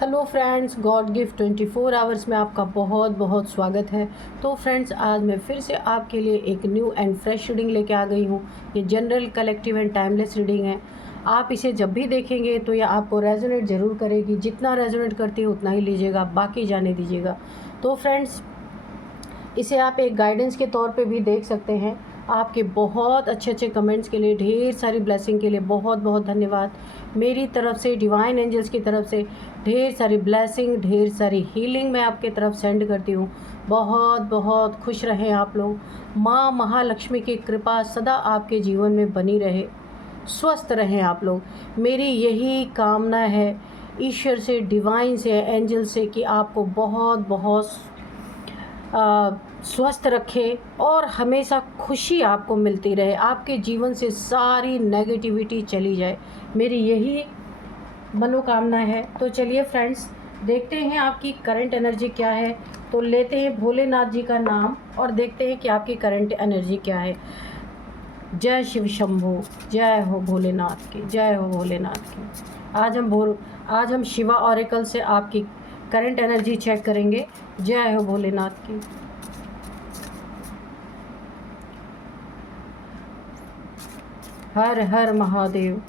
Hello friends, God gift 24 hours में आपका बहुत बहुत स्वागत है। तो फ्रेंड्स, आज मैं फिर से आपके लिए एक न्यू एंड फ्रेश रीडिंग लेके आ गई हूँ। ये general, collective and timeless reading है। आप इसे जब भी देखेंगे तो ये आपको रेजोनेट ज़रूर करेगी। जितना रेजोनेट करती है उतना ही लीजिएगा, बाकी जाने दीजिएगा। तो फ्रेंड्स, इसे आप एक गाइडेंस के तौर पे भी देख सकते हैं। आपके बहुत अच्छे अच्छे कमेंट्स के लिए, ढेर सारी ब्लेसिंग के लिए बहुत बहुत धन्यवाद। मेरी तरफ से, डिवाइन एंजल्स की तरफ से ढेर सारी ब्लेसिंग, ढेर सारी हीलिंग मैं आपके तरफ सेंड करती हूँ। बहुत बहुत खुश रहें आप लोग। माँ महालक्ष्मी की कृपा सदा आपके जीवन में बनी रहे। स्वस्थ रहें आप लोग। मेरी यही कामना है ईश्वर से, डिवाइन से, एंजल से कि आपको बहुत बहुत स्वस्थ रखे और हमेशा खुशी आपको मिलती रहे। आपके जीवन से सारी नेगेटिविटी चली जाए, मेरी यही मनोकामना है। तो चलिए फ्रेंड्स, देखते हैं आपकी करंट एनर्जी क्या है। तो लेते हैं भोलेनाथ जी का नाम और देखते हैं कि आपकी करंट एनर्जी क्या है। जय शिव शंभो, जय हो भोलेनाथ की, जय हो भोलेनाथ की। आज हम शिवा ऑरेकल से आपकी करंट एनर्जी चेक करेंगे। जय हो भोलेनाथ की। हर हर महादेव,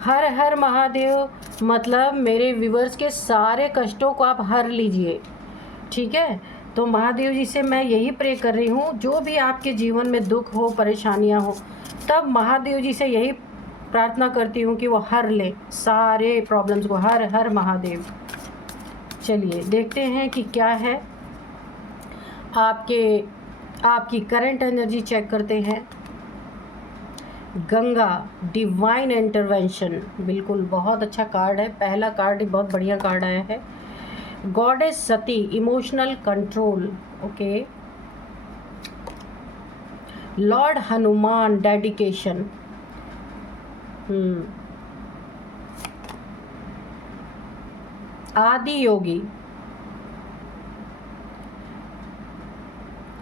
हर हर महादेव। मतलब मेरे व्यूवर्स के सारे कष्टों को आप हर लीजिए, ठीक है। तो महादेव जी से मैं यही प्रे कर रही हूँ, जो भी आपके जीवन में दुख हो, परेशानियाँ हो, तब महादेव जी से यही प्रार्थना करती हूँ कि वो हर ले सारे प्रॉब्लम्स को। हर हर महादेव। चलिए देखते हैं कि क्या है आपकी करंट एनर्जी चेक करते हैं। गंगा, डिवाइन इंटरवेंशन, बिल्कुल बहुत अच्छा कार्ड है। पहला कार्ड ही बहुत बढ़िया कार्ड आया है। Goddess Sati, emotional control, okay. Lord Hanuman, dedication. Adi Yogi,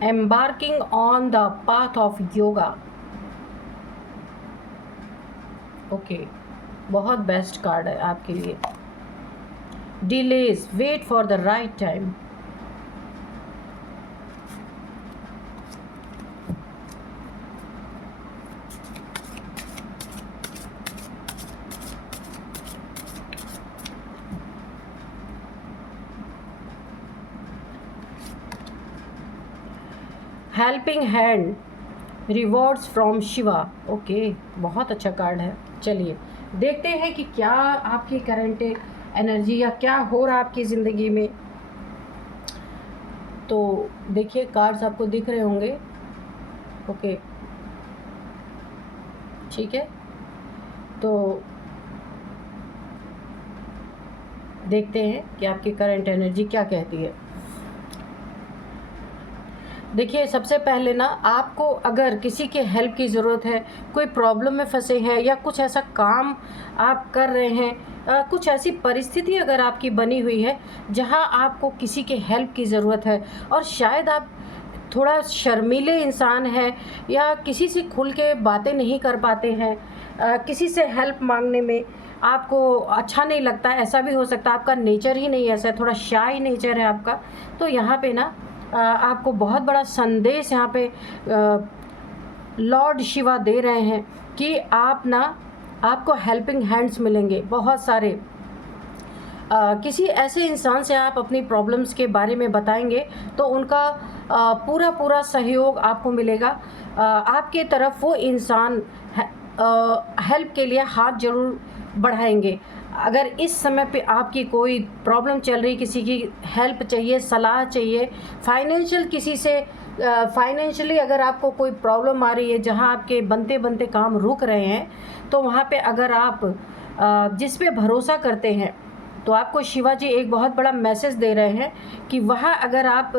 embarking on the path of yoga, okay. बहुत बेस्ट कार्ड है आपके लिए। Delays, wait for the right time. Helping hand, rewards from Shiva, okay. बहुत अच्छा कार्ड है। चलिए देखते हैं कि क्या आपकी करंट एनर्जी या क्या हो रहा है आपकी ज़िंदगी में। तो देखिए, कार्ड्स आपको दिख रहे होंगे, ओके, ठीक है। तो देखते हैं कि आपकी करंट एनर्जी क्या कहती है। देखिए, सबसे पहले ना, आपको अगर किसी के हेल्प की ज़रूरत है, कोई प्रॉब्लम में फंसे हैं या कुछ ऐसा काम आप कर रहे हैं, कुछ ऐसी परिस्थिति अगर आपकी बनी हुई है जहां आपको किसी के हेल्प की ज़रूरत है, और शायद आप थोड़ा शर्मीले इंसान हैं या किसी से खुल के बातें नहीं कर पाते हैं, किसी से हेल्प मांगने में आपको अच्छा नहीं लगता, ऐसा भी हो सकता है। आपका नेचर ही नहीं ऐसा है, थोड़ा शाय नेचर है आपका। तो यहाँ पे ना आपको बहुत बड़ा संदेश यहाँ पे लॉर्ड शिवा दे रहे हैं कि आपको हेल्पिंग हैंड्स मिलेंगे बहुत सारे। किसी ऐसे इंसान से आप अपनी प्रॉब्लम्स के बारे में बताएंगे तो उनका पूरा पूरा सहयोग आपको मिलेगा। आपके तरफ वो इंसान हेल्प के लिए हाथ जरूर बढ़ाएंगे। अगर इस समय पे आपकी कोई प्रॉब्लम चल रही, किसी की हेल्प चाहिए, सलाह चाहिए, फाइनेंशियली अगर आपको कोई प्रॉब्लम आ रही है जहां आपके बनते बनते काम रुक रहे हैं, तो वहां पे अगर आप जिस पे भरोसा करते हैं, तो आपको शिवाजी एक बहुत बड़ा मैसेज दे रहे हैं कि वहाँ अगर आप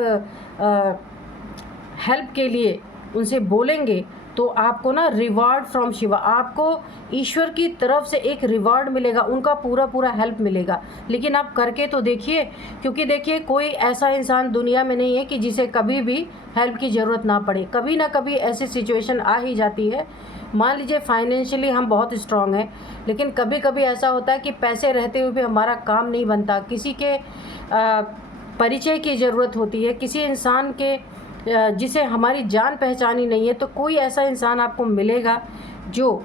हेल्प के लिए उनसे बोलेंगे तो आपको ना रिवॉर्ड फ्रॉम शिवा, आपको ईश्वर की तरफ से एक रिवॉर्ड मिलेगा, उनका पूरा पूरा हेल्प मिलेगा। लेकिन आप करके तो देखिए, क्योंकि देखिए कोई ऐसा इंसान दुनिया में नहीं है कि जिसे कभी भी हेल्प की ज़रूरत ना पड़े। कभी ना कभी ऐसी सिचुएशन आ ही जाती है। मान लीजिए फाइनेंशियली हम बहुत स्ट्रांग हैं, लेकिन कभी कभी ऐसा होता है कि पैसे रहते हुए भी हमारा काम नहीं बनता, किसी के परिचय की ज़रूरत होती है, किसी इंसान के जिसे हमारी जान पहचानी नहीं है, तो कोई ऐसा इंसान आपको मिलेगा जो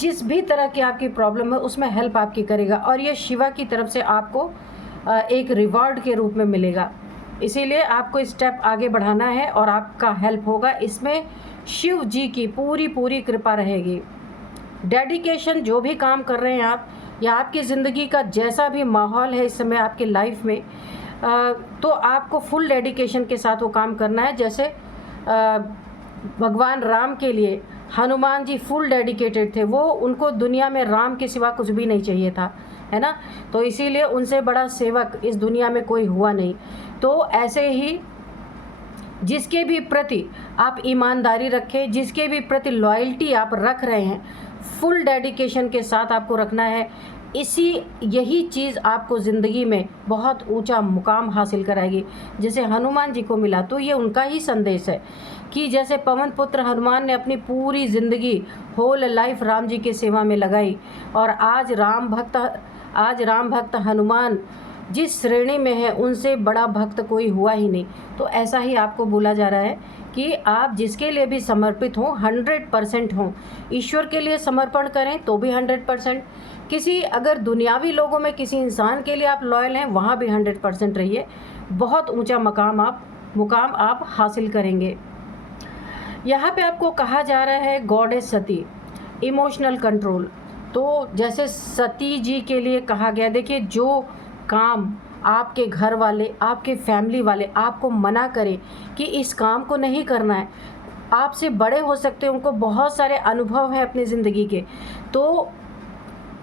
जिस भी तरह की आपकी प्रॉब्लम है उसमें हेल्प आपकी करेगा, और ये शिवा की तरफ से आपको एक रिवॉर्ड के रूप में मिलेगा। इसीलिए आपको स्टेप आगे बढ़ाना है और आपका हेल्प होगा। इसमें शिव जी की पूरी पूरी कृपा रहेगी। डेडिकेशन, जो भी काम कर रहे हैं आप, या आपकी ज़िंदगी का जैसा भी माहौल है इस समय आपकी लाइफ में, तो आपको फुल डेडिकेशन के साथ वो काम करना है। जैसे भगवान राम के लिए हनुमान जी फुल डेडिकेटेड थे, वो उनको दुनिया में राम के सिवा कुछ भी नहीं चाहिए था, है ना। तो इसीलिए उनसे बड़ा सेवक इस दुनिया में कोई हुआ नहीं। तो ऐसे ही जिसके भी प्रति आप ईमानदारी रखें, जिसके भी प्रति लॉयल्टी आप रख रहे हैं, फुल डेडिकेशन के साथ आपको रखना है। यही चीज़ आपको ज़िंदगी में बहुत ऊंचा मुकाम हासिल कराएगी। जैसे हनुमान जी को मिला, तो ये उनका ही संदेश है कि जैसे पवन पुत्र हनुमान ने अपनी पूरी ज़िंदगी होल लाइफ राम जी की सेवा में लगाई, और आज राम भक्त हनुमान जिस श्रेणी में है उनसे बड़ा भक्त कोई हुआ ही नहीं। तो ऐसा ही आपको बोला जा रहा है कि आप जिसके लिए भी समर्पित हों 100% हों। ईश्वर के लिए समर्पण करें तो भी 100%, किसी अगर दुनियावी लोगों में किसी इंसान के लिए आप लॉयल हैं वहाँ भी 100% रहिए। बहुत ऊंचा मुकाम आप हासिल करेंगे। यहाँ पे आपको कहा जा रहा है गॉडेस सती, इमोशनल कंट्रोल। तो जैसे सती जी के लिए कहा गया, देखिए जो काम आपके घर वाले, आपके फैमिली वाले आपको मना करें कि इस काम को नहीं करना है, आपसे बड़े हो सकते हैं, उनको बहुत सारे अनुभव हैं अपनी ज़िंदगी के, तो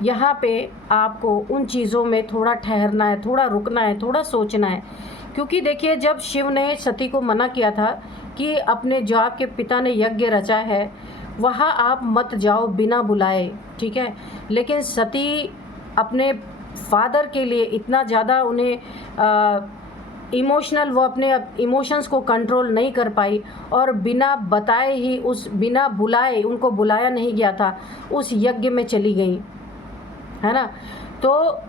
यहाँ पे आपको उन चीज़ों में थोड़ा ठहरना है, थोड़ा रुकना है, थोड़ा सोचना है। क्योंकि देखिए जब शिव ने सती को मना किया था कि अपने जो आपके पिता ने यज्ञ रचा है वहाँ आप मत जाओ बिना बुलाए, ठीक है। लेकिन सती अपने फादर के लिए इतना ज़्यादा उन्हें इमोशनल, वो अपने इमोशंस को कंट्रोल नहीं कर पाई, और बिना बताए ही बिना बुलाए, उनको बुलाया नहीं गया था, उस यज्ञ में चली गई, है ना। तो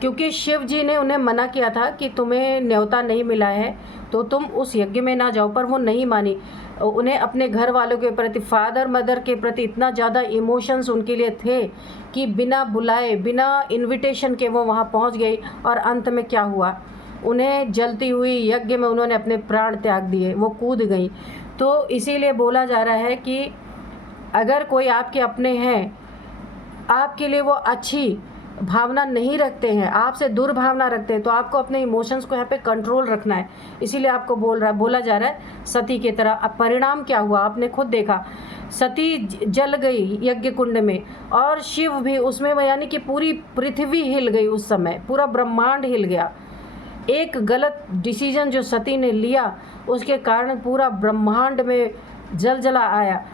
क्योंकि शिव जी ने उन्हें मना किया था कि तुम्हें न्योता नहीं मिला है तो तुम उस यज्ञ में ना जाओ, पर वो नहीं मानी। उन्हें अपने घर वालों के प्रति, फादर मदर के प्रति इतना ज़्यादा इमोशंस उनके लिए थे कि बिना बुलाए, बिना इनविटेशन के वो वहाँ पहुँच गई, और अंत में क्या हुआ, उन्हें जलती हुई यज्ञ में उन्होंने अपने प्राण त्याग दिए, वो कूद गई। तो इसीलिए बोला जा रहा है कि अगर कोई आपके अपने हैं, आपके लिए वो अच्छी भावना नहीं रखते हैं, आपसे दुर्भावना रखते हैं, तो आपको अपने इमोशंस को यहाँ पे कंट्रोल रखना है। इसीलिए आपको बोला जा रहा है सती की तरह। अब परिणाम क्या हुआ आपने खुद देखा, सती जल गई यज्ञ कुंड में, और शिव भी उसमें, यानी कि पूरी पृथ्वी हिल गई, उस समय पूरा ब्रह्मांड हिल गया। एक गलत डिसीजन जो सती ने लिया उसके कारण पूरा ब्रह्मांड में जलजला आया,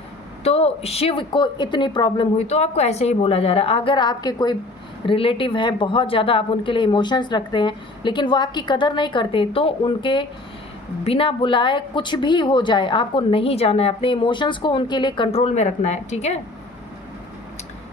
तो शिव को इतनी प्रॉब्लम हुई। तो आपको ऐसे ही बोला जा रहा है, अगर आपके कोई रिलेटिव है, बहुत ज़्यादा आप उनके लिए इमोशंस रखते हैं लेकिन वो आपकी कदर नहीं करते, तो उनके बिना बुलाए कुछ भी हो जाए आपको नहीं जाना है, अपने इमोशंस को उनके लिए कंट्रोल में रखना है, ठीक है।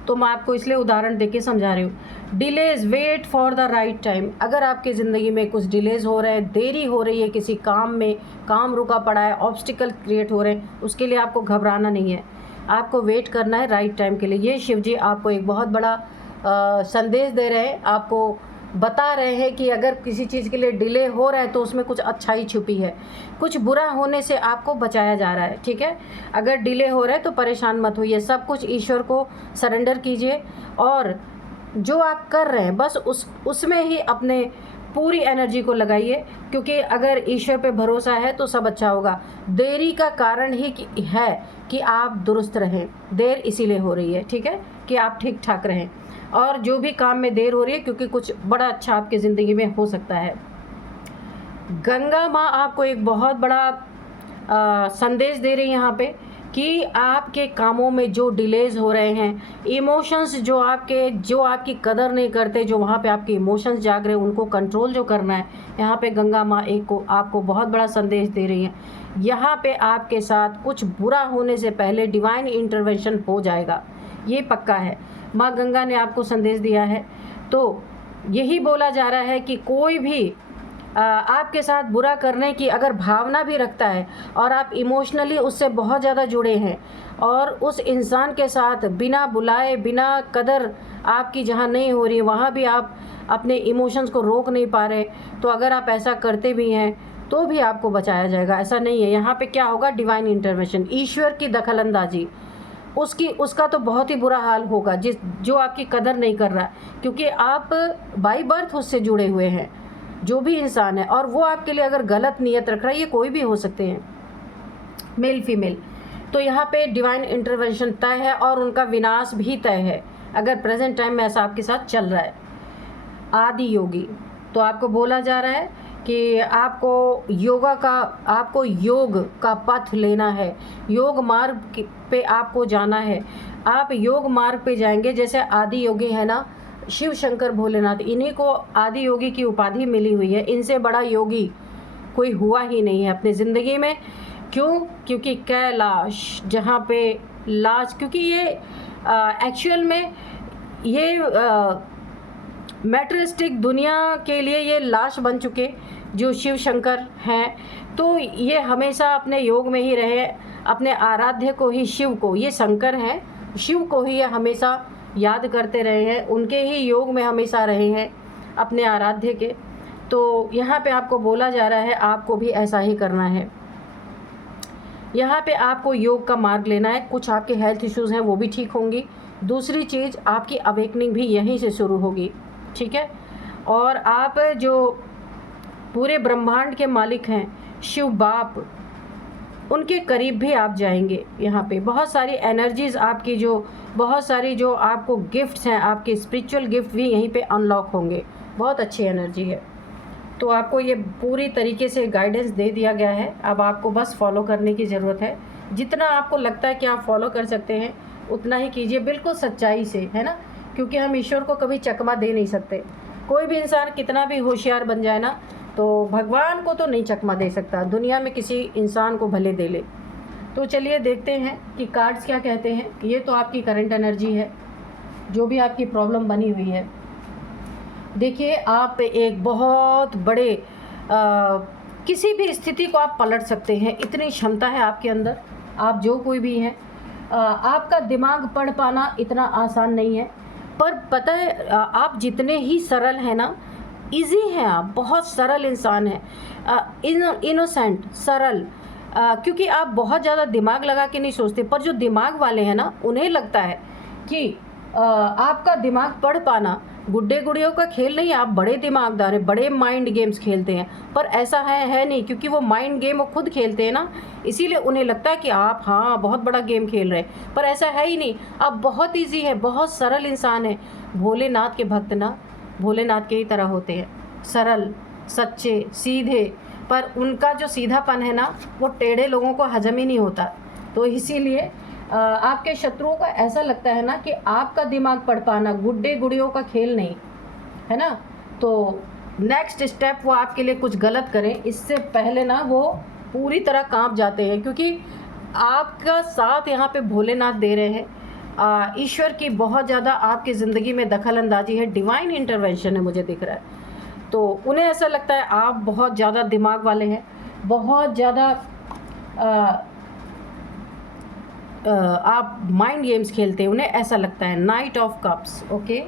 तो मैं आपको इसलिए उदाहरण देके समझा रही हूँ। Delays, wait for the right time. अगर आपकी ज़िंदगी में कुछ डिलेज हो रहे हैं, देरी हो रही है किसी काम में, काम रुका पड़ा है, ऑब्स्टिकल क्रिएट हो रहे हैं, उसके लिए आपको घबराना नहीं है, आपको वेट करना है राइट टाइम के लिए। ये शिव जी आपको एक बहुत बड़ा संदेश दे रहे हैं, आपको बता रहे हैं कि अगर किसी चीज़ के लिए डिले हो रहा है तो उसमें कुछ अच्छाई छुपी है, कुछ बुरा होने से आपको बचाया जा रहा है, ठीक है। अगर डिले हो रहा है तो परेशान मत होइए, सब कुछ ईश्वर को सरेंडर कीजिए, और जो आप कर रहे हैं बस उसमें ही अपने पूरी एनर्जी को लगाइए, क्योंकि अगर ईश्वर पे भरोसा है तो सब अच्छा होगा। देरी का कारण ही है कि आप दुरुस्त रहें, देर इसीलिए हो रही है, ठीक है, कि आप ठीक ठाक रहें, और जो भी काम में देर हो रही है क्योंकि कुछ बड़ा अच्छा आपकी ज़िंदगी में हो सकता है। गंगा माँ आपको एक बहुत बड़ा संदेश दे रही है यहाँ पे कि आपके कामों में जो डिलेज हो रहे हैं, इमोशंस जो आपकी कदर नहीं करते, जो वहाँ पे आपके इमोशंस जाग रहे हैं, उनको कंट्रोल जो करना है, यहाँ पे गंगा माँ आपको बहुत बड़ा संदेश दे रही हैं। यहाँ पे आपके साथ कुछ बुरा होने से पहले डिवाइन इंटरवेंशन हो जाएगा, ये पक्का है। माँ गंगा ने आपको संदेश दिया है। तो यही बोला जा रहा है कि कोई भी आपके साथ बुरा करने की अगर भावना भी रखता है और आप इमोशनली उससे बहुत ज़्यादा जुड़े हैं और उस इंसान के साथ बिना बुलाए, बिना कदर आपकी जहाँ नहीं हो रही, वहाँ भी आप अपने इमोशंस को रोक नहीं पा रहे, तो अगर आप ऐसा करते भी हैं तो भी आपको बचाया जाएगा। ऐसा नहीं है। यहाँ पे क्या होगा? डिवाइन इंटरवेंशन, ईश्वर की दखलंदाजी, उसका तो बहुत ही बुरा हाल होगा जो आपकी कदर नहीं कर रहा, क्योंकि आप बाय बर्थ उससे जुड़े हुए हैं, जो भी इंसान है, और वो आपके लिए अगर गलत नीयत रख रहा है, ये कोई भी हो सकते हैं, मेल फीमेल, तो यहाँ पे डिवाइन इंटरवेंशन तय है और उनका विनाश भी तय है अगर प्रेजेंट टाइम में ऐसा आपके साथ चल रहा है। आदि योगी, तो आपको बोला जा रहा है कि आपको योग का पथ लेना है, योग मार्ग पे आपको जाना है। आप योग मार्ग पे जाएंगे, जैसे आदि योगी है ना शिव शंकर भोलेनाथ, इन्हीं को आदि योगी की उपाधि मिली हुई है। इनसे बड़ा योगी कोई हुआ ही नहीं है अपनी ज़िंदगी में। क्यों? क्योंकि कैलाश, जहाँ पे लाश, क्योंकि ये एक्चुअल में ये मैटरिस्टिक दुनिया के लिए ये लाश बन चुके जो शिव शंकर हैं। तो ये हमेशा अपने योग में ही रहे, अपने आराध्य को ही, शिव को, ये शंकर हैं, शिव को ही ये हमेशा याद करते रहे हैं, उनके ही योग में हमेशा रहे हैं, अपने आराध्य के। तो यहाँ पे आपको बोला जा रहा है आपको भी ऐसा ही करना है। यहाँ पे आपको योग का मार्ग लेना है। कुछ आपके हेल्थ इश्यूज़ हैं वो भी ठीक होंगी। दूसरी चीज़, आपकी अवेकनिंग भी यहीं से शुरू होगी, ठीक है। और आप जो पूरे ब्रह्मांड के मालिक हैं, शिव बाप, उनके करीब भी आप जाएंगे। यहाँ पे बहुत सारी एनर्जीज़ आपकी, बहुत सारी जो आपको गिफ्ट्स हैं, आपके स्पिरिचुअल गिफ्ट भी यहीं पे अनलॉक होंगे। बहुत अच्छी एनर्जी है। तो आपको ये पूरी तरीके से गाइडेंस दे दिया गया है, अब आपको बस फॉलो करने की ज़रूरत है। जितना आपको लगता है कि आप फॉलो कर सकते हैं उतना ही कीजिए, बिल्कुल सच्चाई से, है ना, क्योंकि हम ईश्वर को कभी चकमा दे नहीं सकते। कोई भी इंसान कितना भी होशियार बन जाए ना, तो भगवान को तो नहीं चकमा दे सकता, दुनिया में किसी इंसान को भले दे ले। तो चलिए देखते हैं कि कार्ड्स क्या कहते हैं। ये तो आपकी करंट एनर्जी है, जो भी आपकी प्रॉब्लम बनी हुई है। देखिए, आप एक बहुत बड़े किसी भी स्थिति को आप पलट सकते हैं, इतनी क्षमता है आपके अंदर। आप जो कोई भी हैं, आपका दिमाग पढ़ पाना इतना आसान नहीं है, पर पता है आप जितने ही सरल हैं ना, इजी हैं, आप बहुत सरल इंसान हैं, इनोसेंट, सरल, क्योंकि आप बहुत ज़्यादा दिमाग लगा के नहीं सोचते। पर जो दिमाग वाले हैं ना, उन्हें लगता है कि आपका दिमाग पढ़ पाना गुड्डे गुड़ियों का खेल नहीं है, आप बड़े दिमागदार हैं, बड़े माइंड गेम्स खेलते हैं। पर ऐसा है नहीं, क्योंकि वो माइंड गेम वो खुद खेलते हैं ना, इसीलिए उन्हें लगता है कि आप हाँ बहुत बड़ा गेम खेल रहे हैं, पर ऐसा है ही नहीं। आप बहुत ईजी है, बहुत सरल इंसान हैं। भोलेनाथ के भक्त ना भोलेनाथ के ही तरह होते हैं, सरल, सच्चे, सीधे, पर उनका जो सीधापन है ना, वो टेढ़े लोगों को हजम ही नहीं होता। तो इसीलिए आपके शत्रुओं का ऐसा लगता है ना कि आपका दिमाग पढ़ पाना गुड्डे गुड़ियों का खेल नहीं है ना। तो नेक्स्ट स्टेप वो आपके लिए कुछ गलत करें, इससे पहले ना वो पूरी तरह कांप जाते हैं, क्योंकि आपका साथ यहाँ पे भोलेनाथ दे रहे हैं। ईश्वर की बहुत ज़्यादा आपकी ज़िंदगी में दखल अंदाजी है, डिवाइन इंटरवेंशन है, मुझे दिख रहा है। तो उन्हें ऐसा लगता है आप बहुत ज़्यादा दिमाग वाले हैं, बहुत ज़्यादा आप माइंड गेम्स खेलते हैं, उन्हें ऐसा लगता है। नाइट ऑफ कप्स, ओके,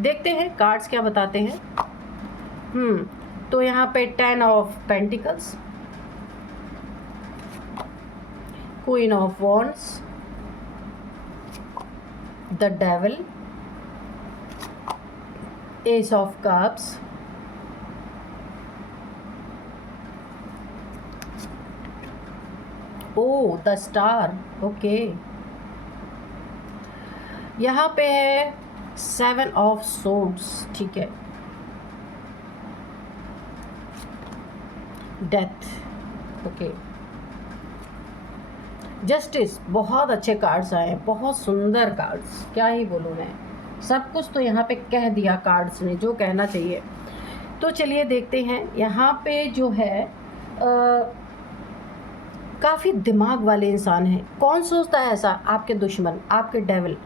देखते हैं कार्ड्स क्या बताते हैं। तो यहाँ पे 10 of pentacles, queen of wands, the devil, ace of cups, oh the star, okay. यहाँ पे है 7 ऑफ सोर्ड्स, ठीक है, डेथ, ओके। जस्टिस, बहुत अच्छे कार्ड्स आए हैं, बहुत सुंदर कार्ड्स, क्या ही बोलूँ मैं, सब कुछ तो यहाँ पे कह दिया कार्ड्स ने जो कहना चाहिए। तो चलिए देखते हैं यहाँ पे जो है काफ़ी दिमाग वाले इंसान हैं। कौन सोचता है ऐसा? आपके दुश्मन, आपके डेविल।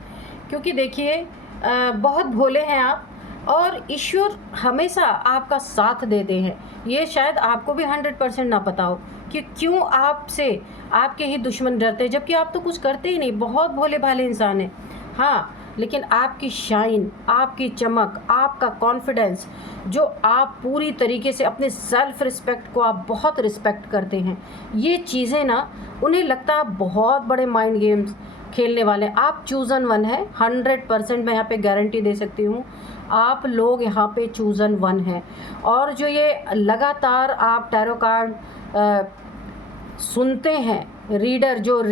क्योंकि देखिए बहुत भोले हैं आप और ईश्वर हमेशा आपका साथ देते हैं। ये शायद आपको भी 100% ना पता हो कि क्यों आपसे आपके ही दुश्मन डरते हैं, जबकि आप तो कुछ करते ही नहीं, बहुत भोले भाले इंसान हैं। हाँ, लेकिन आपकी शाइन, आपकी चमक, आपका कॉन्फिडेंस, जो आप पूरी तरीके से अपने सेल्फ रिस्पेक्ट को आप बहुत रिस्पेक्ट करते हैं, ये चीज़ें ना उन्हें लगता है बहुत बड़े माइंड गेम्स खेलने वाले। आप चूज़न वन है, 100% मैं यहाँ पे गारंटी दे सकती हूँ। आप लोग यहाँ पे चूज़न वन हैं। और जो ये लगातार आप टैरो कार्ड सुनते हैं, रीडर जो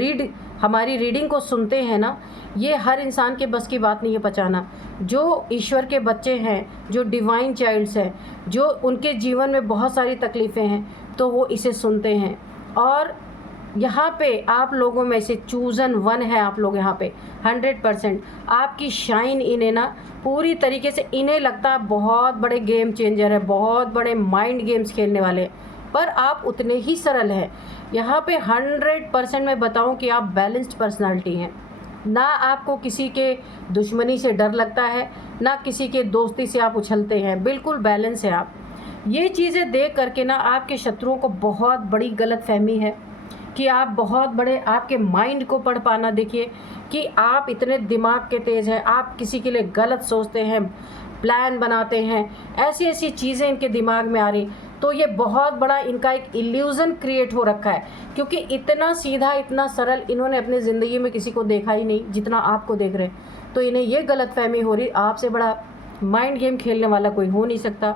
हमारी रीडिंग को सुनते हैं ना, ये हर इंसान के बस की बात नहीं है पचाना। जो ईश्वर के बच्चे हैं, जो डिवाइन चाइल्ड्स हैं, जो उनके जीवन में बहुत सारी तकलीफ़ें हैं, तो वो इसे सुनते हैं। और यहाँ पे आप लोगों में से चूज़न वन है आप लोग यहाँ पे 100%। आपकी शाइन इन्हें ना पूरी तरीके से, इन्हें लगता है बहुत बड़े गेम चेंजर है, बहुत बड़े माइंड गेम्स खेलने वाले, पर आप उतने ही सरल हैं। यहाँ पे 100% मैं बताऊँ कि आप बैलेंस्ड पर्सनालिटी हैं। ना आपको किसी के दुश्मनी से डर लगता है, ना किसी के दोस्ती से आप उछलते हैं, बिल्कुल बैलेंस है आप। ये चीज़ें देख करके ना आपके शत्रुओं को बहुत बड़ी गलतफहमी है कि आप बहुत बड़े, आपके माइंड को पढ़ पाना, देखिए कि आप इतने दिमाग के तेज़ हैं, आप किसी के लिए गलत सोचते हैं, प्लान बनाते हैं, ऐसी ऐसी चीज़ें इनके दिमाग में आ रही। तो ये बहुत बड़ा इनका एक इल्यूज़न क्रिएट हो रखा है, क्योंकि इतना सीधा, इतना सरल इन्होंने अपनी ज़िंदगी में किसी को देखा ही नहीं जितना आपको देख रहे हैं। तो इन्हें ये गलतफहमी हो रही, आपसे बड़ा माइंड गेम खेलने वाला कोई हो नहीं सकता,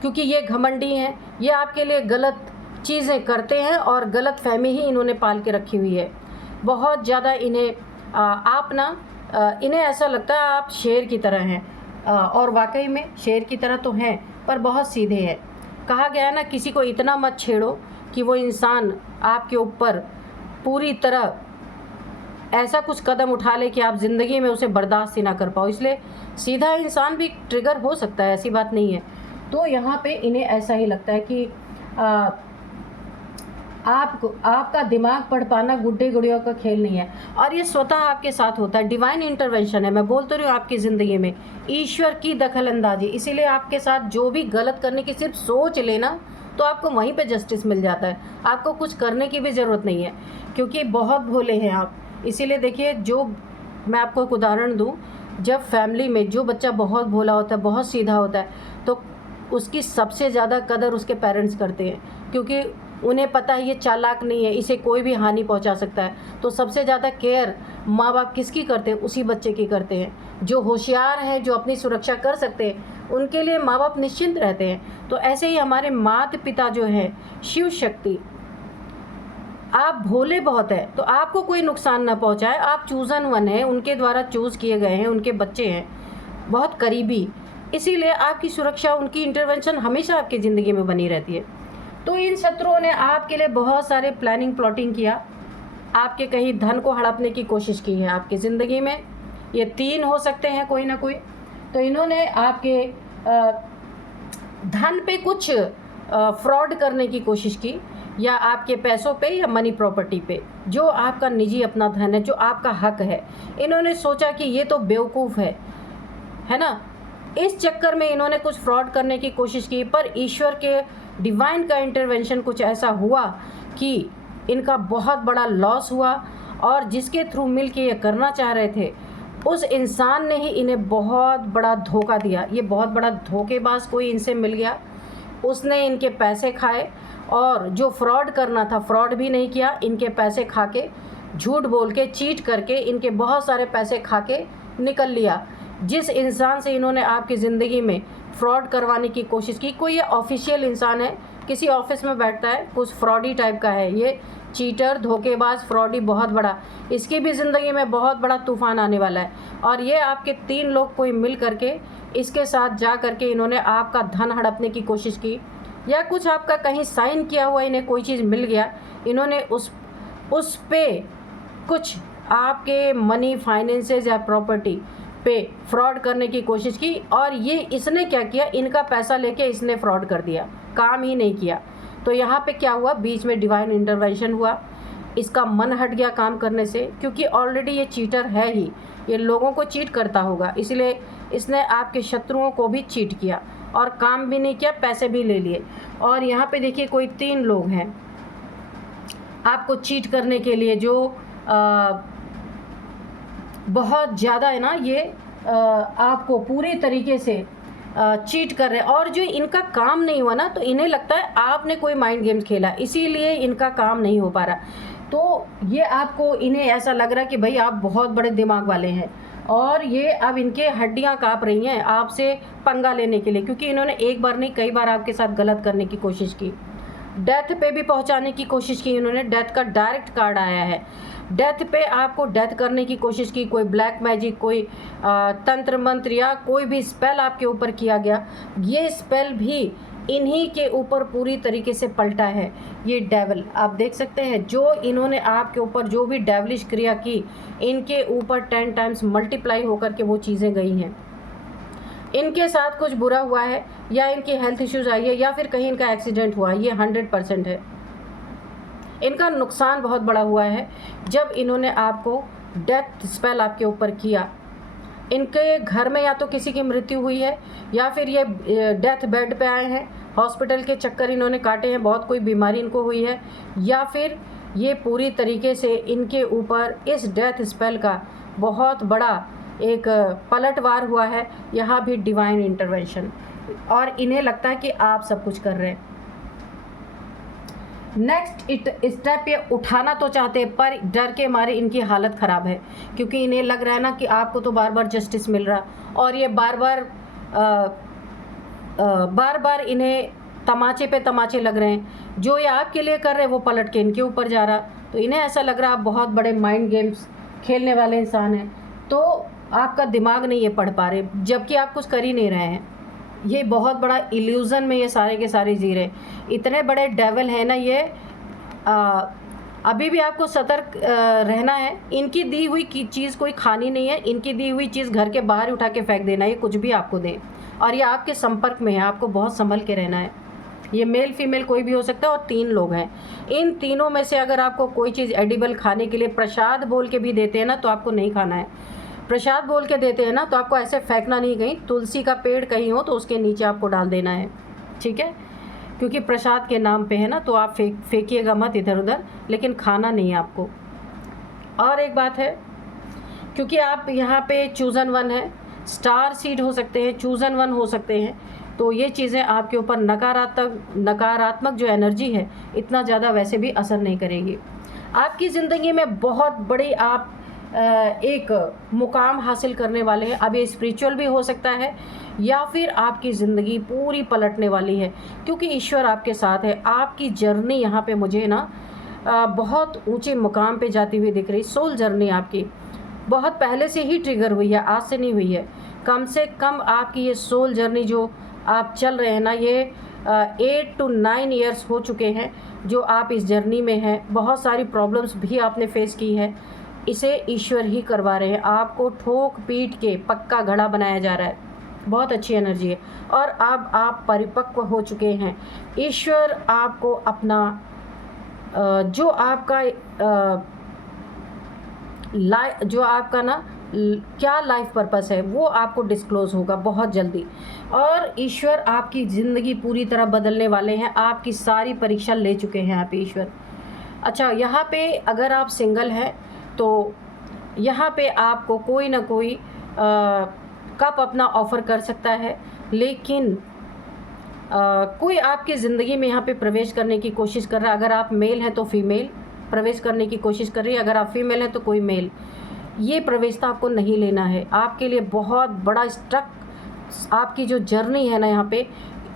क्योंकि ये घमंडी हैं, ये आपके लिए गलत चीज़ें करते हैं और गलत फहमी ही इन्होंने पाल के रखी हुई है। बहुत ज़्यादा इन्हें इन्हें ऐसा लगता है आप शेर की तरह हैं, और वाकई में शेर की तरह तो हैं, पर बहुत सीधे हैं। कहा गया है ना, किसी को इतना मत छेड़ो कि वो इंसान आपके ऊपर पूरी तरह ऐसा कुछ कदम उठा ले कि आप ज़िंदगी में उसे बर्दाश्त ही ना कर पाओ। इसलिए सीधा इंसान भी ट्रिगर हो सकता है, ऐसी बात नहीं है। तो यहाँ पे इन्हें ऐसा ही लगता है कि आपका दिमाग पढ़ पाना गुड्डे गुड़ियों का खेल नहीं है, और ये स्वतः आपके साथ होता है। डिवाइन इंटरवेंशन है, मैं बोल तो रही हूँ, आपकी ज़िंदगी में ईश्वर की दखल अंदाजी। इसीलिए आपके साथ जो भी गलत करने की सिर्फ सोच लेना, तो आपको वहीं पे जस्टिस मिल जाता है। आपको कुछ करने की भी ज़रूरत नहीं है, क्योंकि बहुत भोले हैं आप। इसीलिए देखिए, जो मैं आपको एक उदाहरण दूँ, जब फैमिली में जो बच्चा बहुत भोला होता है, बहुत सीधा होता है, तो उसकी सबसे ज़्यादा कदर उसके पेरेंट्स करते हैं, क्योंकि उन्हें पता है ये चालाक नहीं है, इसे कोई भी हानि पहुंचा सकता है। तो सबसे ज़्यादा केयर माँ बाप किसकी करते हैं? उसी बच्चे की करते हैं। जो होशियार है, जो अपनी सुरक्षा कर सकते हैं, उनके लिए माँ बाप निश्चिंत रहते हैं। तो ऐसे ही हमारे माता पिता जो हैं, शिव शक्ति, आप भोले बहुत है, तो आपको कोई नुकसान ना पहुंचाए। आप चूज़न वन है, उनके द्वारा चूज़ किए गए हैं, उनके बच्चे हैं, बहुत करीबी। इसीलिए आपकी सुरक्षा, उनकी इंटरवेंशन हमेशा आपकी ज़िंदगी में बनी रहती है। तो इन शत्रुओं ने आपके लिए बहुत सारे प्लानिंग प्लॉटिंग किया, आपके कहीं धन को हड़पने की कोशिश की है आपकी ज़िंदगी में। ये 3 हो सकते हैं कोई ना कोई। तो इन्होंने आपके धन पे कुछ फ्रॉड करने की कोशिश की, या आपके पैसों पे, या मनी प्रॉपर्टी पे, जो आपका निजी अपना धन है, जो आपका हक है। इन्होंने सोचा कि ये तो बेवकूफ़ है ना, इस चक्कर में इन्होंने कुछ फ्रॉड करने की कोशिश की। पर ईश्वर के डिवाइन का इंटरवेंशन कुछ ऐसा हुआ कि इनका बहुत बड़ा लॉस हुआ, और जिसके थ्रू मिल के ये करना चाह रहे थे, उस इंसान ने ही इन्हें बहुत बड़ा धोखा दिया। ये बहुत बड़ा धोखेबाज कोई इनसे मिल गया, उसने इनके पैसे खाए, और जो फ्रॉड करना था फ्रॉड भी नहीं किया, इनके पैसे खा के, झूठ बोल के, चीट करके इनके बहुत सारे पैसे खा के निकल लिया। जिस इंसान से इन्होंने आपकी ज़िंदगी में फ्रॉड करवाने की कोशिश की, कोई ये ऑफिशियल इंसान है, किसी ऑफिस में बैठता है, कुछ फ्रॉडी टाइप का है, ये चीटर, धोखेबाज, फ्रॉडी बहुत बड़ा, इसकी भी ज़िंदगी में बहुत बड़ा तूफान आने वाला है। और ये आपके 3 लोग कोई मिल करके इसके साथ जा करके इन्होंने आपका धन हड़पने की कोशिश की, या कुछ आपका कहीं साइन किया हुआ इन्हें कोई चीज़ मिल गया, इन्होंने उस उस पे कुछ आपके मनी, फाइनेंसेस या प्रॉपर्टी पे फ्रॉड करने की कोशिश की, और ये इसने क्या किया, इनका पैसा लेके इसने फ्रॉड कर दिया, काम ही नहीं किया। तो यहाँ पे क्या हुआ, बीच में डिवाइन इंटरवेंशन हुआ, इसका मन हट गया काम करने से, क्योंकि ऑलरेडी ये चीटर है ही, ये लोगों को चीट करता होगा, इसलिए इसने आपके शत्रुओं को भी चीट किया और काम भी नहीं किया, पैसे भी ले लिए। और यहाँ पे देखिए कोई 3 लोग हैं आपको चीट करने के लिए, जो बहुत ज़्यादा है ना, ये आपको पूरी तरीके से चीट कर रहे हैं। और जो इनका काम नहीं हुआ ना, तो इन्हें लगता है आपने कोई माइंड गेम्स खेला, इसीलिए इनका काम नहीं हो पा रहा। तो ये आपको, इन्हें ऐसा लग रहा है कि भाई आप बहुत बड़े दिमाग वाले हैं, और ये अब इनके हड्डियां काँप रही हैं आपसे पंगा लेने के लिए, क्योंकि इन्होंने एक बार नहीं कई बार आपके साथ गलत करने की कोशिश की, डेथ पे भी पहुंचाने की कोशिश की इन्होंने। डेथ का डायरेक्ट कार्ड आया है, डेथ पे आपको डेथ करने की कोशिश की, कोई ब्लैक मैजिक, कोई तंत्र मंत्र या कोई भी स्पेल आपके ऊपर किया गया, ये स्पेल भी इन्हीं के ऊपर पूरी तरीके से पलटा है। ये डेविल आप देख सकते हैं, जो इन्होंने आपके ऊपर जो भी डेविलिश क्रिया की, इनके ऊपर 10 टाइम्स मल्टीप्लाई होकर के वो चीज़ें गई हैं। इनके साथ कुछ बुरा हुआ है, या इनकी हेल्थ इश्यूज आई है, या फिर कहीं इनका एक्सीडेंट हुआ, ये 100% है। इनका नुकसान बहुत बड़ा हुआ है जब इन्होंने आपको डेथ स्पेल आपके ऊपर किया। इनके घर में या तो किसी की मृत्यु हुई है, या फिर ये डेथ बेड पे आए हैं, हॉस्पिटल के चक्कर इन्होंने काटे हैं, बहुत कोई बीमारी इनको हुई है, या फिर ये पूरी तरीके से इनके ऊपर इस डेथ स्पेल का बहुत बड़ा एक पलटवार हुआ है। यहाँ भी डिवाइन इंटरवेंशन, और इन्हें लगता है कि आप सब कुछ कर रहे हैं। नेक्स्ट स्टेप ये उठाना तो चाहते हैं, पर डर के मारे इनकी हालत ख़राब है, क्योंकि इन्हें लग रहा है ना कि आपको तो बार बार जस्टिस मिल रहा, और ये बार बार इन्हें तमाचे पे तमाचे लग रहे हैं, जो ये आपके लिए कर रहे हैं वो पलट के इनके ऊपर जा रहा। तो इन्हें ऐसा लग रहा है आप बहुत बड़े माइंड गेम्स खेलने वाले इंसान हैं, तो आपका दिमाग नहीं ये पढ़ पा रहे, जबकि आप कुछ कर ही नहीं रहे हैं। ये बहुत बड़ा इल्यूज़न में ये सारे के सारे जी रहे, इतने बड़े डेविल हैं ना ये। अभी भी आपको सतर्क रहना है। इनकी दी हुई चीज़ कोई खानी नहीं है, इनकी दी हुई चीज़ घर के बाहर उठा के फेंक देना, ये कुछ भी आपको दें, और ये आपके संपर्क में है, आपको बहुत संभल के रहना है। ये मेल फीमेल कोई भी हो सकता है, और 3 लोग हैं। इन तीनों में से अगर आपको कोई चीज़ एडिबल खाने के लिए प्रसाद बोल के भी देते हैं ना, तो आपको नहीं खाना है। प्रसाद बोल के देते हैं ना, तो आपको ऐसे फेंकना नहीं, कहीं तुलसी का पेड़ कहीं हो तो उसके नीचे आपको डाल देना है, ठीक है, क्योंकि प्रसाद के नाम पे है ना, तो आप फेंकिएगा मत इधर उधर, लेकिन खाना नहीं है आपको। और एक बात है, क्योंकि आप यहाँ पे चूज़न 1 है, स्टार सीड हो सकते हैं, चूज़न 1 हो सकते हैं, तो ये चीज़ें आपके ऊपर नकारात्मक जो एनर्जी है, इतना ज़्यादा वैसे भी असर नहीं करेगी। आपकी ज़िंदगी में बहुत बड़ी आप एक मुकाम हासिल करने वाले हैं। अब ये स्पिरिचुअल भी हो सकता है, या फिर आपकी ज़िंदगी पूरी पलटने वाली है, क्योंकि ईश्वर आपके साथ है। आपकी जर्नी यहाँ पे मुझे ना बहुत ऊंचे मुकाम पे जाती हुई दिख रही। सोल जर्नी आपकी बहुत पहले से ही ट्रिगर हुई है, आज से नहीं हुई है। कम से कम आपकी ये सोल जर्नी जो आप चल रहे हैं ना, ये 8 to 9 ईयर्स हो चुके हैं जो आप इस जर्नी में हैं। बहुत सारी प्रॉब्लम्स भी आपने फेस की है, इसे ईश्वर ही करवा रहे हैं। आपको ठोक पीट के पक्का घड़ा बनाया जा रहा है। बहुत अच्छी एनर्जी है, और अब आप परिपक्व हो चुके हैं। ईश्वर आपको अपना जो आपका ना क्या लाइफ पर्पस है, वो आपको डिस्क्लोज़ होगा बहुत जल्दी, और ईश्वर आपकी ज़िंदगी पूरी तरह बदलने वाले हैं। आपकी सारी परीक्षा ले चुके हैं यहाँ पे ईश्वर। अच्छा, यहाँ पे अगर आप सिंगल हैं तो यहाँ पे आपको कोई ना कोई कप अपना ऑफ़र कर सकता है, लेकिन कोई आपकी ज़िंदगी में यहाँ पे प्रवेश करने की कोशिश कर रहा है। अगर आप मेल हैं तो फीमेल प्रवेश करने की कोशिश कर रही है, अगर आप फीमेल हैं तो कोई मेल। ये प्रवेशता आपको नहीं लेना है। आपके लिए बहुत बड़ा आपकी जो जर्नी है ना, यहाँ पे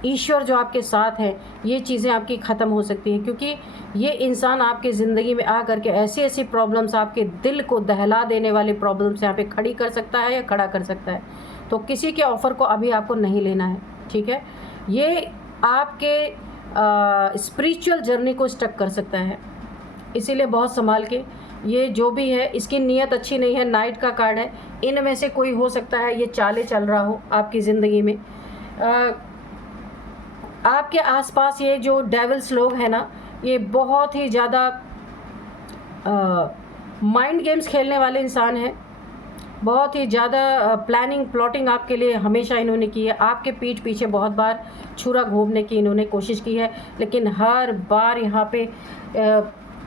ईश्वर जो आपके साथ है, ये चीज़ें आपकी ख़त्म हो सकती हैं, क्योंकि ये इंसान आपके ज़िंदगी में आ करके ऐसी ऐसी प्रॉब्लम्स, आपके दिल को दहला देने वाली प्रॉब्लम्स यहाँ पे खड़ी कर सकता है या खड़ा कर सकता है। तो किसी के ऑफ़र को अभी आपको नहीं लेना है, ठीक है। ये आपके स्पिरिचुअल जर्नी को स्टक कर सकता है। इसीलिए बहुत संभाल के, ये जो भी है इसकी नीयत अच्छी नहीं है, नाइट का कार्ड है, इनमें से कोई हो सकता है ये चाले चल रहा हो आपकी ज़िंदगी में। आपके आसपास ये जो डेविल्स लोग हैं ना, ये बहुत ही ज़्यादा माइंड गेम्स खेलने वाले इंसान हैं। बहुत ही ज़्यादा प्लानिंग प्लॉटिंग आपके लिए हमेशा इन्होंने की है। आपके पीठ पीछे बहुत बार छुरा घोंपने की इन्होंने कोशिश की है, लेकिन हर बार यहाँ पे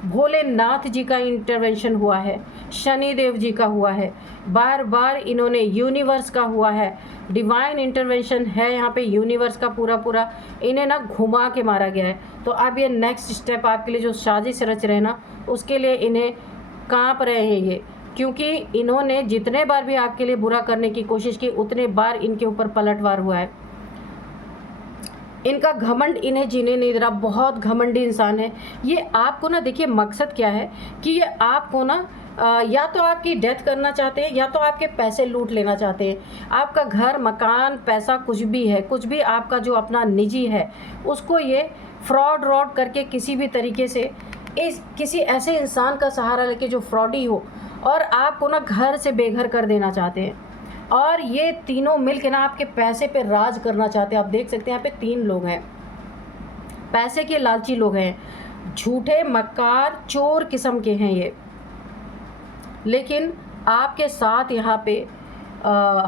भोलेनाथ जी का इंटरवेंशन हुआ है, शनि देव जी का हुआ है, बार बार इन्होंने यूनिवर्स का हुआ है, डिवाइन इंटरवेंशन है यहाँ पे यूनिवर्स का पूरा इन्हें ना घुमा के मारा गया है। तो अब ये नेक्स्ट स्टेप आपके लिए जो साजिश रच रहे हैं ना, उसके लिए इन्हें कांप रहे हैं ये, क्योंकि इन्होंने जितने बार भी आपके लिए बुरा करने की कोशिश की उतने बार इनके ऊपर पलटवार हुआ है। इनका घमंड इन्हें जीने नहीं दे रहा, बहुत घमंडी इंसान है ये। आपको ना देखिए मकसद क्या है कि ये आपको ना या तो आपकी डेथ करना चाहते हैं या तो आपके पैसे लूट लेना चाहते हैं। आपका घर मकान पैसा कुछ भी है, कुछ भी आपका जो अपना निजी है, उसको ये फ्रॉड रॉड करके किसी भी तरीके से किसी ऐसे इंसान का सहारा लेके जो फ्रॉडी हो और आपको ना घर से बेघर कर देना चाहते हैं। और ये तीनों मिल के ना आपके पैसे पे राज करना चाहते हैं। आप देख सकते हैं यहाँ पे 3 लोग हैं, पैसे के लालची लोग हैं, झूठे मक्कार चोर किस्म के हैं ये। लेकिन आपके साथ यहाँ पे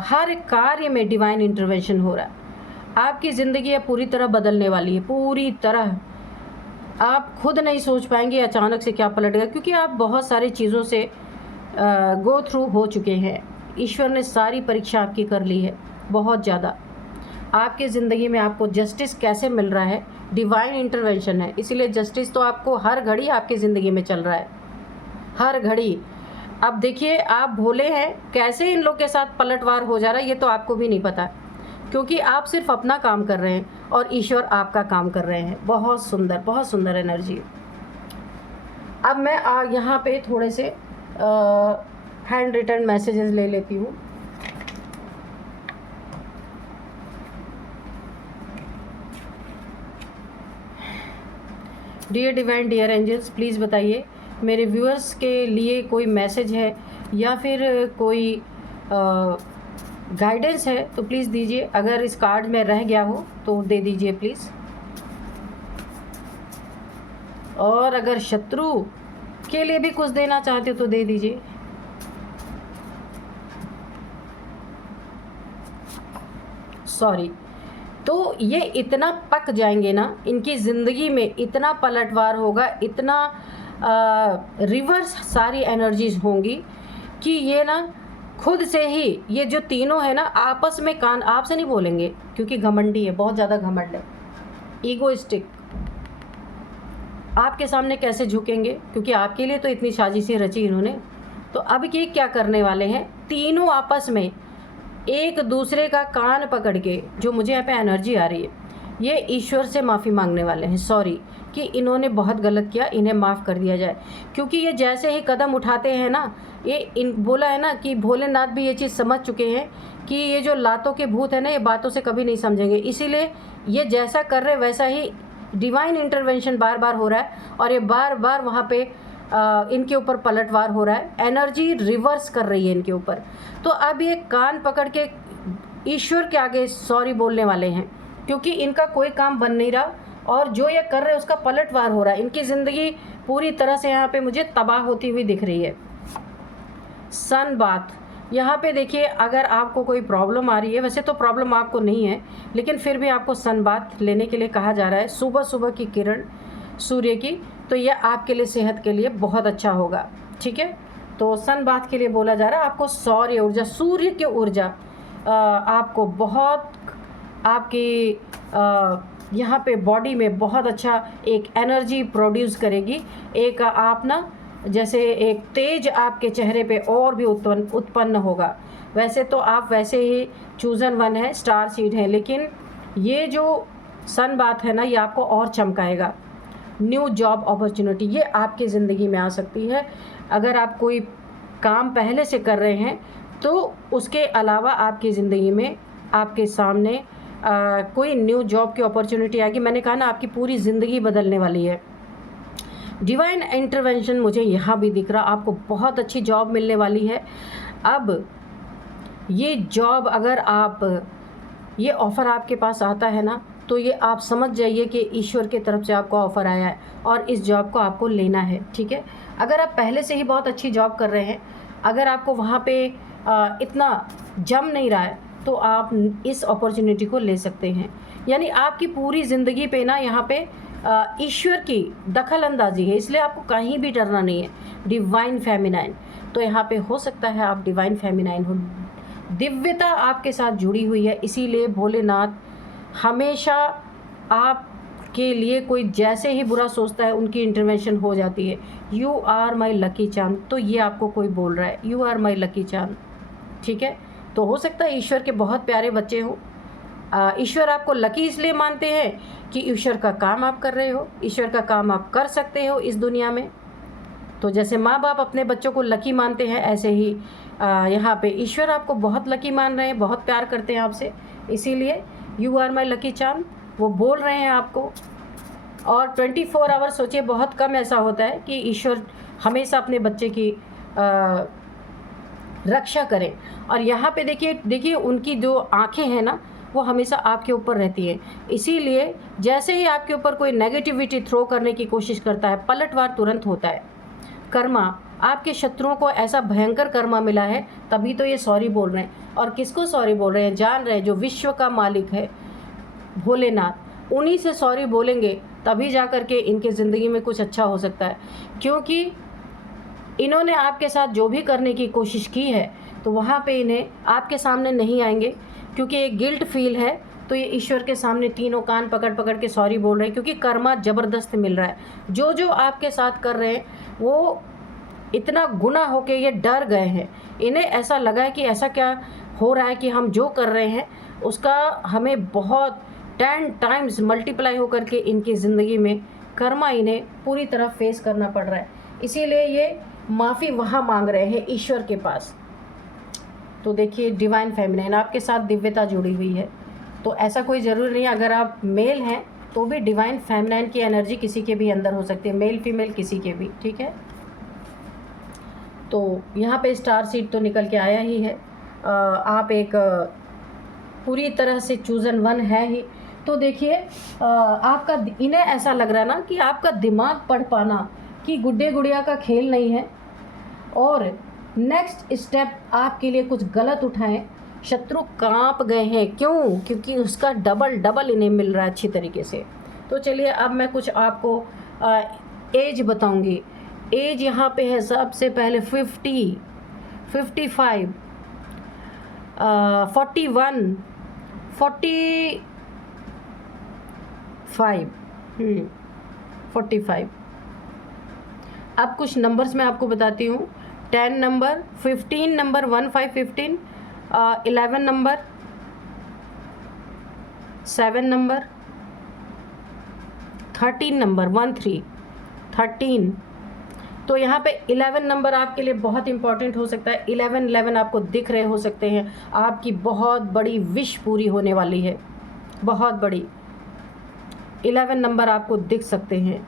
हर कार्य में डिवाइन इंटरवेंशन हो रहा है। आपकी ज़िंदगी अब पूरी तरह बदलने वाली है, पूरी तरह। आप खुद नहीं सोच पाएंगे अचानक से क्या पलट गया, क्योंकि आप बहुत सारी चीज़ों से गो थ्रू हो चुके हैं। ईश्वर ने सारी परीक्षा आपकी कर ली है, बहुत ज़्यादा। आपके ज़िंदगी में आपको जस्टिस कैसे मिल रहा है, डिवाइन इंटरवेंशन है, इसीलिए जस्टिस तो आपको हर घड़ी आपकी ज़िंदगी में चल रहा है, हर घड़ी। अब देखिए आप भोले हैं, कैसे इन लोग के साथ पलटवार हो जा रहा है ये तो आपको भी नहीं पता, क्योंकि आप सिर्फ अपना काम कर रहे हैं और ईश्वर आपका काम कर रहे हैं। बहुत सुंदर एनर्जी। अब मैं यहाँ पे थोड़े से हैंड रिटन मैसेजेस ले लेती हूँ। Dear divine, dear angels, please बताइए मेरे व्यूअर्स के लिए कोई मैसेज है या फिर कोई गाइडेंस है तो प्लीज़ दीजिए। अगर इस कार्ड में रह गया हो तो दे दीजिए प्लीज़। और अगर शत्रु के लिए भी कुछ देना चाहते हो तो दे दीजिए। सॉरी। तो ये इतना पक जाएंगे ना, इनकी ज़िंदगी में इतना पलटवार होगा, इतना रिवर्स सारी एनर्जीज होंगी कि ये ना खुद से ही ये जो तीनों है ना आपस में कान आपसे नहीं बोलेंगे, क्योंकि घमंडी है, बहुत ज़्यादा घमंड है, ईगोइस्टिक। आपके सामने कैसे झुकेंगे, क्योंकि आपके लिए तो इतनी साजिशें रची इन्होंने। तो अब ये क्या करने वाले हैं, तीनों आपस में एक दूसरे का कान पकड़ के, जो मुझे यहाँ पे एनर्जी आ रही है, ये ईश्वर से माफ़ी मांगने वाले हैं। सॉरी कि इन्होंने बहुत गलत किया, इन्हें माफ़ कर दिया जाए। क्योंकि ये जैसे ही कदम उठाते हैं ना, ये बोला है ना कि भोलेनाथ भी ये चीज़ समझ चुके हैं कि ये जो लातों के भूत है ना, ये बातों से कभी नहीं समझेंगे। इसीलिए ये जैसा कर रहे वैसा ही डिवाइन इंटरवेंशन बार बार हो रहा है और ये बार बार वहाँ पे इनके ऊपर पलटवार हो रहा है, एनर्जी रिवर्स कर रही है इनके ऊपर। तो अब ये कान पकड़ के ईश्वर के आगे सॉरी बोलने वाले हैं, क्योंकि इनका कोई काम बन नहीं रहा और जो ये कर रहे हैं उसका पलटवार हो रहा है। इनकी ज़िंदगी पूरी तरह से यहाँ पे मुझे तबाह होती हुई दिख रही है। सन बात यहाँ पे देखिए, अगर आपको कोई प्रॉब्लम आ रही है, वैसे तो प्रॉब्लम आपको नहीं है, लेकिन फिर भी आपको सन बात लेने के लिए कहा जा रहा है, सुबह सुबह की किरण सूर्य की, तो यह आपके लिए सेहत के लिए बहुत अच्छा होगा। ठीक है, तो सन बात के लिए बोला जा रहा है आपको सौर्य ऊर्जा, सूर्य की ऊर्जा आपको बहुत आपकी यहाँ पे बॉडी में बहुत अच्छा एक एनर्जी प्रोड्यूस करेगी। एक आप ना जैसे एक तेज आपके चेहरे पे और भी उत्पन्न होगा। वैसे तो आप वैसे ही चूज़न वन है, स्टार सीड है, लेकिन ये जो सन बात है ना, ये आपको और चमकाएगा। न्यू जॉब अपॉर्चुनिटी ये आपकी ज़िंदगी में आ सकती है। अगर आप कोई काम पहले से कर रहे हैं तो उसके अलावा आपकी ज़िंदगी में आपके सामने कोई न्यू जॉब की अपॉर्चुनिटी आएगी। मैंने कहा ना, आपकी पूरी ज़िंदगी बदलने वाली है। डिवाइन इंटरवेंशन मुझे यहाँ भी दिख रहा, आपको बहुत अच्छी जॉब मिलने वाली है। अब ये जॉब अगर आप, ये ऑफ़र आपके पास आता है ना, तो ये आप समझ जाइए कि ईश्वर की तरफ से आपको ऑफ़र आया है और इस जॉब को आपको लेना है, ठीक है। अगर आप पहले से ही बहुत अच्छी जॉब कर रहे हैं, अगर आपको वहाँ पे इतना जम नहीं रहा है, तो आप इस अपॉर्चुनिटी को ले सकते हैं। यानी आपकी पूरी ज़िंदगी पे ना यहाँ पे ईश्वर की दखल अंदाजी है, इसलिए आपको कहीं भी डरना नहीं है। डिवाइन फेमिनाइन, तो यहाँ पे हो सकता है आप डिवाइन फेमिनाइन हो, दिव्यता आपके साथ जुड़ी हुई है, इसीलिए भोलेनाथ हमेशा आपके लिए कोई जैसे ही बुरा सोचता है उनकी इंटरवेंशन हो जाती है। यू आर माई लकी चांद, तो ये आपको कोई बोल रहा है, यू आर माई लकी चांद, ठीक है। तो हो सकता है ईश्वर के बहुत प्यारे बच्चे हो। ईश्वर आपको लकी इसलिए मानते हैं कि ईश्वर का काम आप कर रहे हो, ईश्वर का काम आप कर सकते हो इस दुनिया में। तो जैसे माँ बाप अपने बच्चों को लकी मानते हैं, ऐसे ही यहाँ पे ईश्वर आपको बहुत लकी मान रहे हैं, बहुत प्यार करते हैं आपसे, इसीलिए यू आर माई लकी चांद वो बोल रहे हैं आपको। और 24 आवर सोचिए, बहुत कम ऐसा होता है कि ईश्वर हमेशा अपने बच्चे की रक्षा करें। और यहाँ पे देखिए उनकी जो आँखें हैं ना, वो हमेशा आपके ऊपर रहती है, इसीलिए जैसे ही आपके ऊपर कोई नेगेटिविटी थ्रो करने की कोशिश करता है, पलटवार तुरंत होता है। कर्मा, आपके शत्रुओं को ऐसा भयंकर कर्मा मिला है, तभी तो ये सॉरी बोल रहे हैं। और किसको सॉरी बोल रहे हैं? जान रहे हैं, जो विश्व का मालिक है भोलेनाथ, उन्हीं से सॉरी बोलेंगे, तभी जा कर के इनके ज़िंदगी में कुछ अच्छा हो सकता है। क्योंकि इन्होंने आपके साथ जो भी करने की कोशिश की है, तो वहाँ पे इन्हें आपके सामने नहीं आएंगे, क्योंकि एक गिल्ट फील है। तो ये ईश्वर के सामने तीनों कान पकड़ पकड़ के सॉरी बोल रहे हैं, क्योंकि कर्मा ज़बरदस्त मिल रहा है। जो आपके साथ कर रहे हैं वो इतना गुना होके ये डर गए हैं, इन्हें ऐसा लगा है कि ऐसा क्या हो रहा है कि हम जो कर रहे हैं उसका हमें बहुत 10 टाइम्स मल्टीप्लाई होकर के इनकी ज़िंदगी में कर्मा इन्हें पूरी तरह फेस करना पड़ रहा है। इसीलिए ये माफ़ी वहाँ मांग रहे हैं ईश्वर के पास। तो देखिए डिवाइन फेमिनाइन, आपके साथ दिव्यता जुड़ी हुई है, तो ऐसा कोई ज़रूरी नहीं, अगर आप मेल हैं तो भी डिवाइन फेमिनाइन की एनर्जी किसी के भी अंदर हो सकती है, मेल फीमेल किसी के भी, ठीक है। तो यहाँ पे स्टार सीड तो निकल के आया ही है। आप एक पूरी तरह से चूज़न वन है ही। तो देखिए आपका, इन्हें ऐसा लग रहा है ना कि आपका दिमाग पढ़ पाना कि गुड्डे गुड़िया का खेल नहीं है, और नेक्स्ट स्टेप आपके लिए कुछ गलत उठाएं, शत्रु कांप गए हैं। क्यों? क्योंकि उसका डबल इन्हें मिल रहा है अच्छी तरीके से। तो चलिए अब मैं कुछ आपको एज बताऊंगी। एज यहाँ पे है सबसे पहले 50, 55, 41, 45। अब कुछ नंबर्स मैं आपको बताती हूँ। 10 number, 15 number, 15, 11 number, 7 number, 13 number, 13। तो यहाँ पे 11 नंबर आपके लिए बहुत इंपॉर्टेंट हो सकता है। 11 आपको दिख रहे हो सकते हैं, आपकी बहुत बड़ी विश पूरी होने वाली है, बहुत बड़ी। 11 नंबर आपको दिख सकते हैं,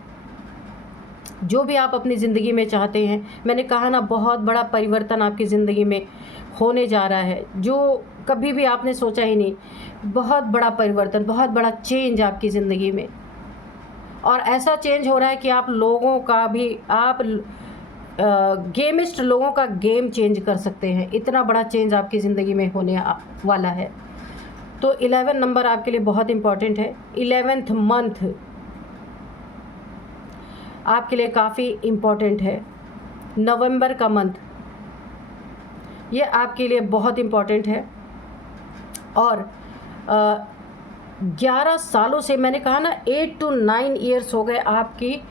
जो भी आप अपनी ज़िंदगी में चाहते हैं। मैंने कहा ना, बहुत बड़ा परिवर्तन आपकी ज़िंदगी में होने जा रहा है, जो कभी भी आपने सोचा ही नहीं। बहुत बड़ा परिवर्तन, बहुत बड़ा चेंज आपकी ज़िंदगी में, और ऐसा चेंज हो रहा है कि आप लोगों का भी, आप गेमिस्ट लोगों का गेम चेंज कर सकते हैं। इतना बड़ा चेंज आपकी ज़िंदगी में होने वाला है। तो 11 नंबर आपके लिए बहुत इम्पॉर्टेंट है। 11th मंथ आपके लिए काफ़ी इम्पॉर्टेंट है। नवंबर का मंथ, ये आपके लिए बहुत इम्पॉर्टेंट है। और 11 सालों से, मैंने कहा ना 8 to 9 ईयर्स हो गए आपकी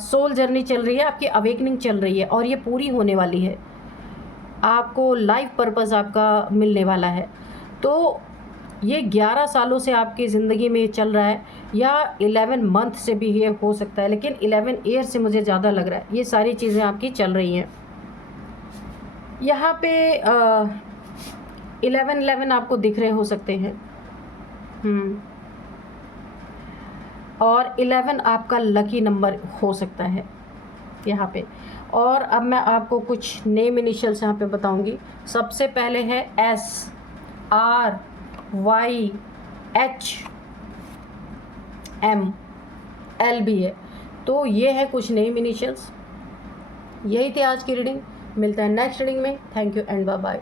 सोल जर्नी चल रही है, आपकी अवेकनिंग चल रही है, और ये पूरी होने वाली है। आपको लाइफ पर्पस आपका मिलने वाला है। तो ये 11 सालों से आपकी ज़िंदगी में चल रहा है, या 11 मंथ से भी ये हो सकता है, लेकिन 11 ईयर से मुझे ज़्यादा लग रहा है ये सारी चीज़ें आपकी चल रही हैं। यहाँ पे 11 आपको दिख रहे हो सकते हैं। और 11 आपका लकी नंबर हो सकता है यहाँ पे। और अब मैं आपको कुछ नेम इनिशियल्स यहाँ पे बताऊँगी। सबसे पहले है S, R, Y, H, M, L भी है। तो ये है कुछ नेम इनिशियल्स। यही थी आज की रीडिंग। मिलता है नेक्स्ट रीडिंग में। Thank you and bye bye.